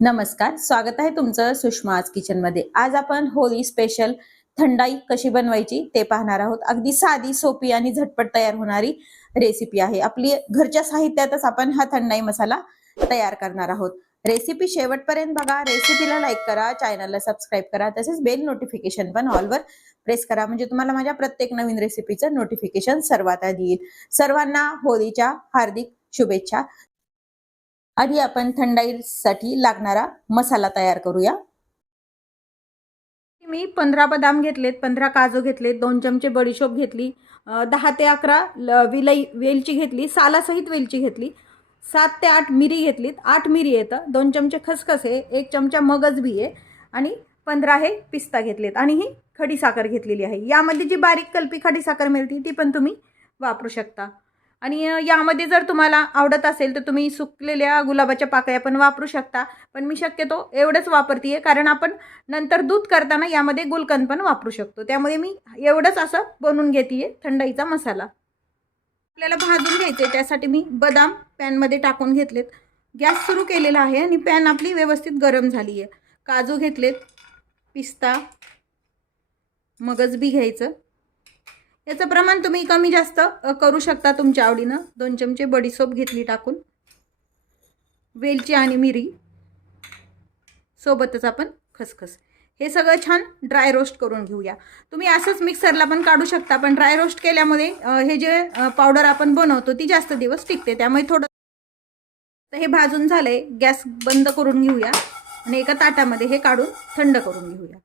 नमस्कार स्वागत आहे तुमचं सुषमा आज किचनमध्ये आज आपण होळी स्पेशल थंडाई कशी बनवायची ते पाहणार आहोत. अगदी साधी सोपी आणि झटपट तयार होणारी रेसिपी आहे. आपली घरच्या साहित्यातच आपण हा थंडाई मसाला तयार करणार आहोत. रेसिपी शेवटपर्यंत बघा. रेसिपीला लाईक करा चॅनलला सबस्क्राईब करा तसेच बेल नोटिफिकेशन पण ऑलवर प्रेस करा. म्हणजे तुम्हाला माझ्या प्रत्येक नवीन रेसिपीचं नोटिफिकेशन सर्वात आधी येईल. सर्वांना होळीच्या हार्दिक शुभेच्छा. आधी आपण थंडाईसाठी लागणारा मसाला तयार करूया. मी पंधरा बदाम घेतलेत पंधरा काजू घेतलेत दोन चमचे बडीशोप घेतली दहा ते अकरा ल- विलई वेलची घेतली सालासहित वेलची घेतली सात ते आठ मिरी घेतलीत आठ मिरी येतं दोन चमचे खसखस आहे एक चमचा मगज बी आहे आणि पंधरा हे पिस्ता घेतलेत आणि ही खडी साखर घेतलेली आहे. यामध्ये जी बारीक कल्पी खडी साखर मिळते ती पण तुम्ही वापरू शकता. आणि यामध्ये जर तुम्हाला आवडत असेल तर तुम्ही सुकलेल्या गुलाबाच्या पाकळ्या पण वापरू शकता. पण मी शक्यतो एवढंच वापरते कारण आपण नंतर दूध करताना यामध्ये गुलकंद पण वापरू शकतो. त्यामुळे मी एवढंच असं बनवून घेते थंडाईचा मसाला. आपल्याला भाजून घ्यायचे त्यासाठी मी बदाम पॅनमध्ये टाकून घेतलेत. गॅस सुरू केलेला आहे आणि पॅन आपली व्यवस्थित गरम झाली आहे काजू घेतलेत पिस्ता मगज बी घ्यायचं. याचं प्रमाण तुम्ही कमी जास्त करू शकता तुमच्या आवडीनं. दोन चमचे बडीसोप घेतली टाकून. वेलची आणि मिरी. सोबतच आपण खसखस. हे सगळं छान ड्राय रोस्ट करून घेऊया. तुम्ही असंच मिक्सरला पण काढू शकता पण ड्राय रोस्ट केल्यामुळे हे जे पावडर आपण बनवतो ती जास्त दिवस टिकते. त्यामुळे थोडं तर हे भाजून झालंय. गॅस बंद करून घेऊया. आणि एका ताटामध्ये हे काढून थंड करून घेऊया.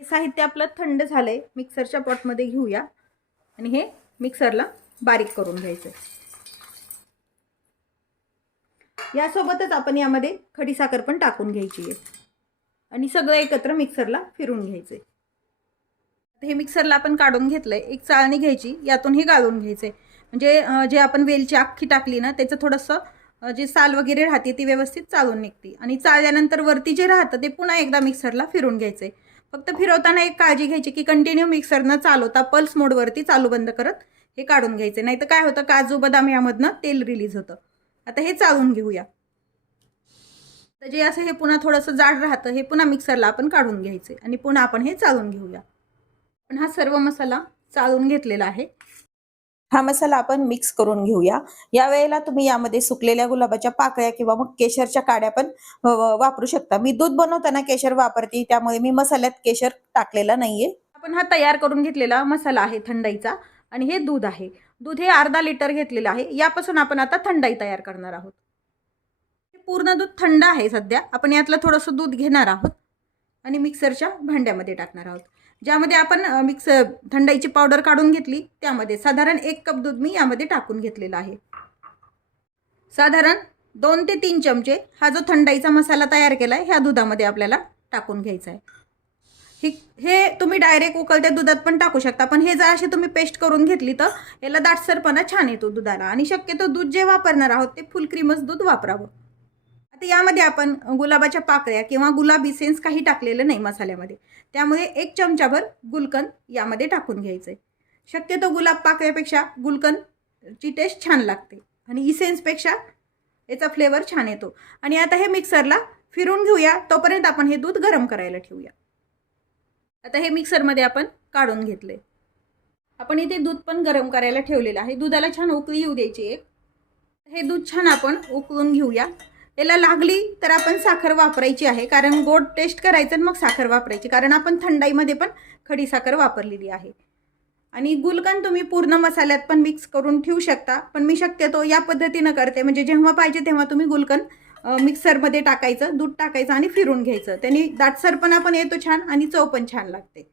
हे साहित्य आपलं थंड झालंय. मिक्सरच्या पॉटमध्ये घेऊया. आणि हे मिक्सरला बारीक करून घ्यायचं यासोबतच आपण यामध्ये खडीसाखर पण टाकून घ्यायची आहे. आणि सगळं एकत्र मिक्सरला फिरून घ्यायचंय. आता हे मिक्सरला आपण काढून घेतलंय. एक चाळणी घ्यायची. यातून हे गाळून घ्यायचंय. म्हणजे जे आपण वेलची अख्खी टाकली ना त्याचं थोडंसं जे साल वगैरे राहते ती व्यवस्थित चालून निघते. आणि चाळल्यानंतर वरती जे राहतं ते पुन्हा एकदा मिक्सरला फिरून घ्यायचंय. फक्त फिरवताना एक काळजी घ्यायची की कंटिन्यू मिक्सरनं चालवता पल्स मोडवरती चालू बंद करत हे काढून घ्यायचे. नाही तर काय होतं काजू बदाम यामधनं तेल रिलीज होतं. आता हे चालून घेऊया. तर जे असं हे पुन्हा थोडंसं जाड राहतं हे पुन्हा मिक्सरला आपण काढून घ्यायचे. आणि पुन्हा आपण हे चालून घेऊया. पण हा सर्व मसाला चालून घेतलेला आहे. हा मसाला आपण मिक्स करून घेऊया. या वेळेला तुम्ही यामध्ये सुकलेल्या गुलाबाच्या पाकळ्या किंवा मग केशरच्या काड्या पण वापरू शकता. मी दूध बनवताना केशर वापरते त्यामुळे मी मसाल्यात केशर टाकलेला नाहीये. आपण हा तयार करून घेतलेला मसाला आहे थंडाईचा आणि हे दूध आहे. दूध हे अर्धा लिटर घेतलेलं आहे. यापासून आपण आता थंडाई तयार करणार आहोत. हे पूर्ण दूध थंड आहे सध्या. आपण यातलं थोडंसं दूध घेणार आहोत आणि मिक्सरच्या भांड्यामध्ये टाकणार आहोत. ज्यामध्ये आपण मिक्स थंडाईची पावडर काढून घेतली त्यामध्ये साधारण एक कप दूध मी यामध्ये टाकून घेतलेला आहे. साधारण दोन ते तीन चमचे हा जो थंडाईचा मसाला तयार केला आहे ह्या दुधामध्ये आपल्याला टाकून घ्यायचा आहे. ही हे तुम्ही डायरेक्ट उकळत्या दुधात पण टाकू शकता पण हे जर अशी तुम्ही पेस्ट करून घेतली तर याला दाटसरपणा छान येतो दुधाला. आणि शक्यतो दूध जे वापरणार आहोत ते फुल क्रीमच दूध वापरावं. आता यामध्ये आपण गुलाबाच्या पाकळ्या किंवा गुलाबी सेन्स काही टाकलेलं नाही मसाल्यामध्ये. त्यामुळे एक चमचाभर गुलकंद यामध्ये टाकून घ्यायचं आहे शक्यतो गुलाब पाकळ्यापेक्षा गुलकंदची टेस्ट छान लागते आणि इसेन्सपेक्षा याचा फ्लेवर छान येतो. आणि आता हे मिक्सरला फिरून घेऊया. तोपर्यंत आपण हे दूध गरम करायला ठेवूया. आता हे मिक्सरमध्ये आपण काढून घेतले आपण इथे दूध पण गरम करायला ठेवलेलं आहे. दुधाला छान उकळी येऊ द्यायची एक. हे दूध छान आपण उकळून घेऊया. याला लागली तर आपण साखर वापरायची आहे. कारण गोड टेस्ट करायचं आणि मग साखर वापरायची. कारण आपण थंडाईमध्ये पण खडी साखर वापरलेली आहे. आणि गुलकंद तुम्ही पूर्ण मसाल्यात पण मिक्स करून ठेवू शकता. पण मी शक्यतो या पद्धतीनं करते. म्हणजे जेव्हा पाहिजे तेव्हा तुम्ही गुलकंद मिक्सरमध्ये टाकायचं दूध टाकायचं आणि फिरून घ्यायचं. त्याने दाटसरपणा पण येतो छान आणि चव पण छान लागते.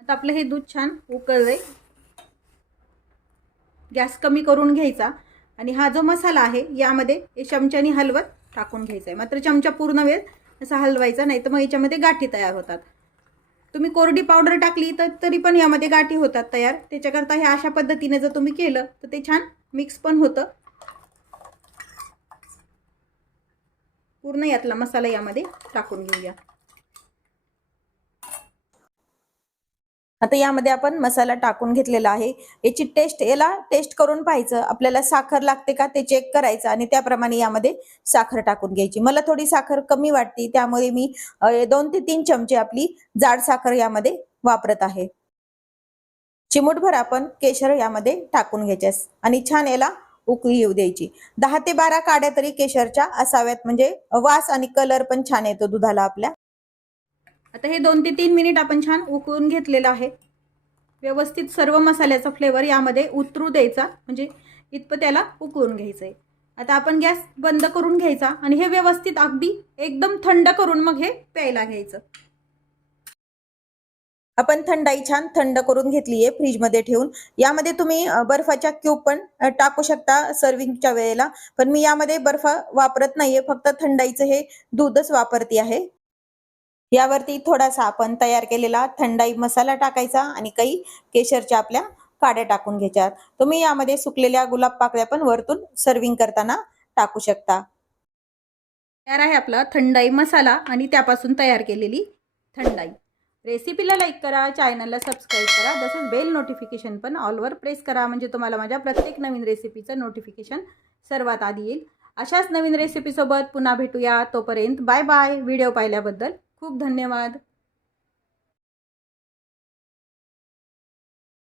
आता आपलं हे दूध छान उकळलंय. गॅस कमी करून घ्यायचा. आणि हा जो मसाला आहे यामध्ये हे चमच्यानी हलवत टाकून घ्यायचा आहे मात्र चमचा पूर्ण वेळ असा हलवायचा नाही तर मग याच्यामध्ये गाठी तयार होतात. तुम्ही कोरडी पावडर टाकली तर तरी पण यामध्ये गाठी होतात तयार. त्याच्याकरता हे अशा पद्धतीने जर तुम्ही केलं तर ते छान मिक्स पण होतं. पूर्ण यातला मसाला यामध्ये टाकून घेऊया. आता यामध्ये आपण मसाला टाकून घेतलेला आहे. याची टेस्ट याला टेस्ट करून पाहायचं. आपल्याला साखर लागते का ते चेक करायचं आणि त्याप्रमाणे यामध्ये साखर टाकून घ्यायची. मला थोडी साखर कमी वाटते त्यामुळे मी दोन ते तीन चमचे आपली जाड साखर यामध्ये वापरत आहे. चिमूटभर आपण केशर यामध्ये टाकून घ्यायचे. आणि छान याला उकळी येऊ द्यायची. दहा ते बारा काड्या तरी केशरच्या असाव्यात. म्हणजे वास आणि कलर पण छान येतो दुधाला आपल्या. आता हे दोन ते तीन मिनिट आपण छान उकळून घेतलेलं आहे. व्यवस्थित सर्व मसाल्याचा फ्लेवर यामध्ये उतरू द्यायचा. म्हणजे इतपं त्याला उकळून घ्यायचं आहे आता आपण गॅस बंद करून घ्यायचा आणि हे व्यवस्थित अगदी एकदम थंड करून मग हे प्यायला घ्यायचं. आपण थंडाई छान थंड करून घेतली आहे फ्रीजमध्ये ठेवून. यामध्ये तुम्ही बर्फाच्या क्यूब पण टाकू शकता सर्विंगच्या वेळेला. पण मी यामध्ये बर्फ वापरत नाहीये. फक्त थंडाईचं हे दूधच वापरते आहे. यावरती थोडासा आपण तयार केलेला थंडाई मसाला टाकायचा आणि काही केशरच्या आपल्या काड्या टाकून घ्यायच्यात. तुम्ही यामध्ये सुकलेल्या गुलाब पाकळ्या पण वरतून सर्विंग करताना टाकू शकता. तयार आहे आपला थंडाई मसाला आणि त्यापासून तयार केलेली थंडाई. रेसिपीला लाईक करा चॅनलला सबस्क्राईब करा तसंच बेल नोटिफिकेशन पण ऑलवर प्रेस करा म्हणजे तुम्हाला माझ्या प्रत्येक नवीन रेसिपीचं नोटिफिकेशन सर्वात आधी येईल. अशाच नवीन रेसिपीसोबत पुन्हा भेटूया. तोपर्यंत बाय बाय. व्हिडिओ पाहिल्याबद्दल खूप धन्यवाद.